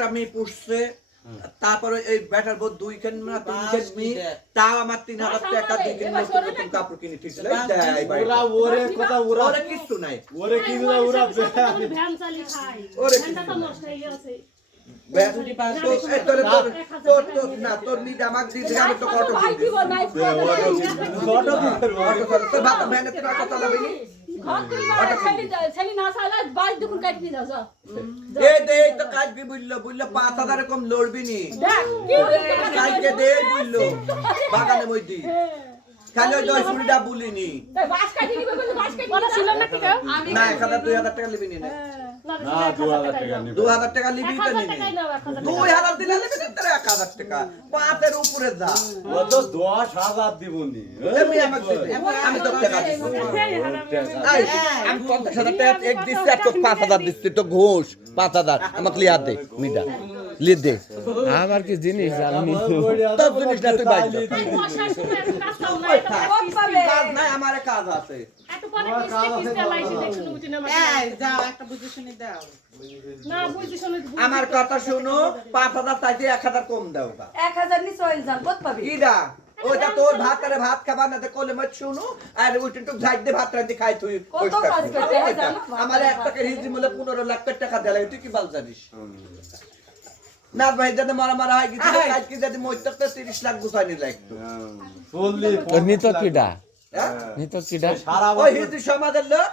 একটা মেয়ে পুষছে, তারপরে এই ব্যাটার বোধ 2 খান না 3 খান মেয়ে, তাও আমার 3000 টাকা দিয়ে কিনে নতুন কাপড় কিনে ঠিকছিল। ওরে কথা ওরা ওরে কিছু নাই, ওরে কি না ওরা ভ্যান চালি খাই ওরে ভ্যানটা তো নষ্ট হয়ে গেছে তোর নিতে আমাকে দিতে আমি তো অটো ভাই দিব নাই তোর ভাত মেহনত করে অটো চালাবি নি। ঘর তুই মারা ছেলি না চালা বাইক দেখুন কাটি নিয়ে যাও এ দে তো কাজ কি বুঝলো 5000 কম লড়বি নি, দেখ কি কাজকে দে বুঝলো বাগানে মইদি খালি ওই 10 মিনিট বলিনি বাস কাটি নিবে বলে বাস কাটি ওরা ছিল না কি কেউ না 1000 টাকা লিবি নি না না 2000 টাকা নিবে 2000 টাকা লিবি তো নি 2000 দিলে লিবি না তোর 1000 টাকা পাতের উপরে যা ও তো 10000 দিবনি এমনি আমাকে দে আমি তো টাকা দিছি এই আমি 50000 টাকা এক দিছি আর তো 5000 দিছি তো ঘুষ 5000 আমাকে লিয়া দে মিডা লি দে আমার কি জিনিস আমি তোর জিনিস না তুই বাইর বর্ষার সময় এখন কাজ কাম নাই কাজ নাই আমার কাজ আছে এত পরে কিস্তি লাইছি দেখছো উঠি না যাও একটা বুঝে শুনে দাও না বুঝি শুনে আমার কথা শুনো 5000 চাইতে 1000 কম দাও 1000 নি সয়েন জান কত পাবি কিডা ওটা তোর ভাত খাবার না কোলে মত শুনো আর ওইটুক ঝাড় দে ভাত রাঁধে খাই তুই কত কাজ করতে হয় জানো আমার 1 টাকা হিজরি মূল্য 15 লাখ টাকা দেলাই তুই কি বাল জানিস না ভাই যদি মারা হয় কিছু কাজ কি যদি মইতে 30 লাখ গুছানি লাগতো চললি নিত কিডা হ্যাঁ নিত কিডা সারা ওই হিজরি সমাজের লোক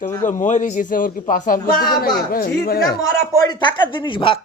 তবে তো মরে গেছে ওর কি পাশার বুদ্ধি বাবা নাকি হিজরি মারা পড়ি থাকা জিনিস ভাগ